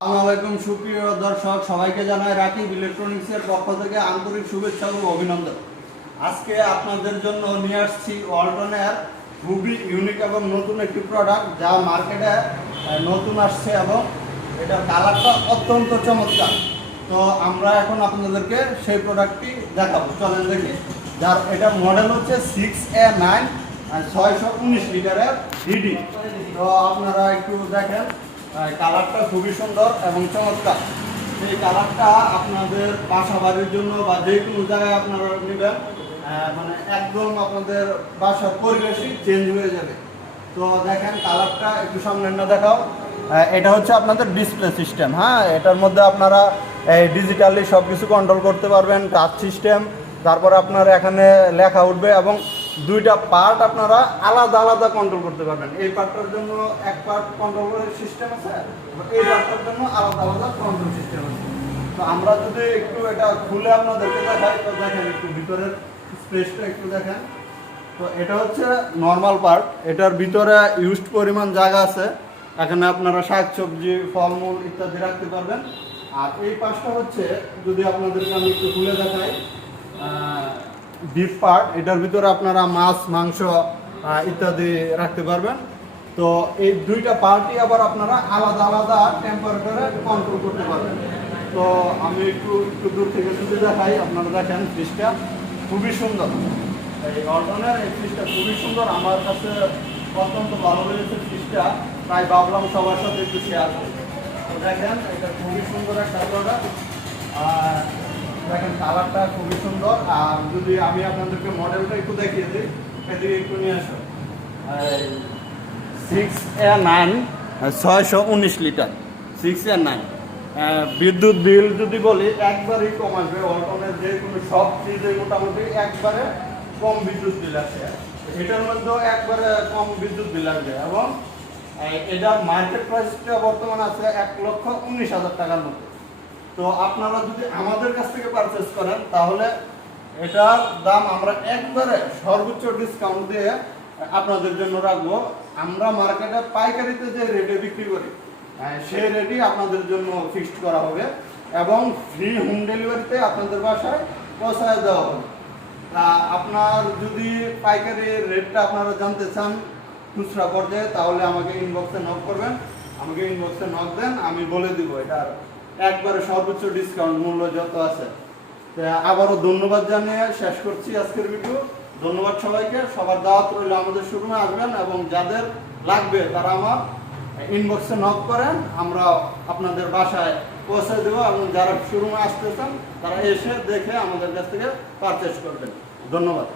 আসসালামু সুপ্রিয় দর্শক সবাইকে জানাই রাকিব ইলেকট্রনিক্সের পক্ষ থেকে আন্তরিক শুভেচ্ছা ও অভিনন্দন। আজকে আপনাদের জন্য নিয়ে আসছি ওয়ালটনের খুবই ইউনিক এবং নতুন একটি প্রোডাক্ট, যা মার্কেটে নতুন আসছে এবং এটার কালারটা অত্যন্ত চমৎকার। তো আমরা এখন আপনাদেরকে সেই প্রোডাক্টটি দেখাবো, চলেন দেখি। যার এটা মডেল হচ্ছে 6A9 619 লিটারের ডিডি। তো আপনারা একটু দেখেন, কালারটা খুবই সুন্দর এবং চমৎকার। এই কালারটা আপনাদের বাসা বাড়ির জন্য বা যে কোনো জায়গায় আপনারা নেবেন, মানে একদম আপনাদের বাসার পরিবেশই চেঞ্জ হয়ে যাবে। তো দেখেন কালারটা একটু সামনে না দেখাও। এটা হচ্ছে আপনাদের ডিসপ্লে সিস্টেম। হ্যাঁ, এটার মধ্যে আপনারা ডিজিটালি সব কিছু কন্ট্রোল করতে পারবেন, টাচ সিস্টেম। তারপরে আপনার এখানে লেখা উঠবে এবং দুইটা পার্ট আপনারা আলাদা আলাদা কন্ট্রোল করতে পারবেন। এই পার্টটার জন্য এক পার্ট কন্ট্রোলের সিস্টেম আছে, এই পার্টটার জন্য আলাদা আলাদা কন্ট্রোল সিস্টেম আছে। তো আমরা যদি একটু এটা খুলে আপনাদেরকে দেখাই, তো দেখেন একটু ভিতরের স্পেসটা একটু দেখেন। তো এটা হচ্ছে নর্মাল পার্ট, এটার ভিতরে ইউজড পরিমাণ জায়গা আছে। এখানে আপনারা শাকসবজি, ফলমূল ইত্যাদি রাখতে পারবেন। আর এই পাশটা হচ্ছে, যদি আপনাদেরকে আমি একটু খুলে দেখাই, ডিপ পার্ট। এটার ভিতরে আপনারা মাছ, মাংস ইত্যাদি রাখতে পারবেন। তো এই দুইটা পার্টই আবার আপনারা আলাদা আলাদা টেম্পারেচারে কন্ট্রোল করতে পারবেন। তো আমি একটু দূর থেকে যদি দেখাই, আপনারা দেখেন ফ্রিজটা খুবই সুন্দর। এই ওয়ালটনের এই ফ্রিজটা খুবই সুন্দর, আমার কাছে অত্যন্ত ভালো লেগেছে ফ্রিজটা, তাই ভাবলাম সবার সাথে একটু শেয়ার করি। তো দেখেন এটা খুবই সুন্দর একটা প্রোডাক্ট। আর দেখেন কালারটা খুবই সুন্দর। আর যদি আমি আপনাদেরকে মডেলটা একটু দেখিয়ে দিই, এদিকে একটু নিয়ে আসো। 6A9 619 litre, 6A9। বিদ্যুৎ বিল যদি বলি একবারই কম আসবে। ওয়ালটনের যে কোনো সব ফ্রিজে মোটামুটি একবারে কম বিদ্যুৎ বিল আসে, এটার মধ্যেও একবারে কম বিদ্যুৎ বিল আসবে। এবং এটার মার্কেট প্রাইসটা বর্তমানে আছে 1,19,000 টাকার মতো। তো আপনারা যদি আমাদের কাছ থেকে পারচেস করেন, তাহলে এটার দাম আমরা একবারে সর্বোচ্চ ডিসকাউন্ট দিয়ে আপনাদের জন্য রাখবো। আমরা মার্কেটে পাইকারিতে যে রেটে বিক্রি করি, সেই রেটই আপনাদের জন্য ফিক্সড করা হবে এবং ফ্রি হোম ডেলিভারিতে আপনাদের বাসায় পৌঁছায় দেওয়া হবে। আপনার যদি পাইকারি রেটটা আপনারা জানতে চান খুচরা পর্যায়ে, তাহলে আমাকে ইনবক্সে নক করবেন। আমাকে ইনবক্সে নক দেন, আমি বলে দিব এটার একবারে সর্বোচ্চ ডিসকাউন্ট মূল্য যত আছে। আবারও ধন্যবাদ জানিয়ে শেষ করছি আজকের ভিডিও। ধন্যবাদ সবাইকে। সবার দাওয়াত রইল, আমাদের শোরুমে আসবেন এবং যাদের লাগবে তারা আমার ইনবক্সে নক করেন, আমরা আপনাদের বাসায় পৌঁছে দেবো। এবং যারা শোরুমে আসতে চান তারা এসে দেখে আমাদের কাছ থেকে পারচেস করবেন। ধন্যবাদ।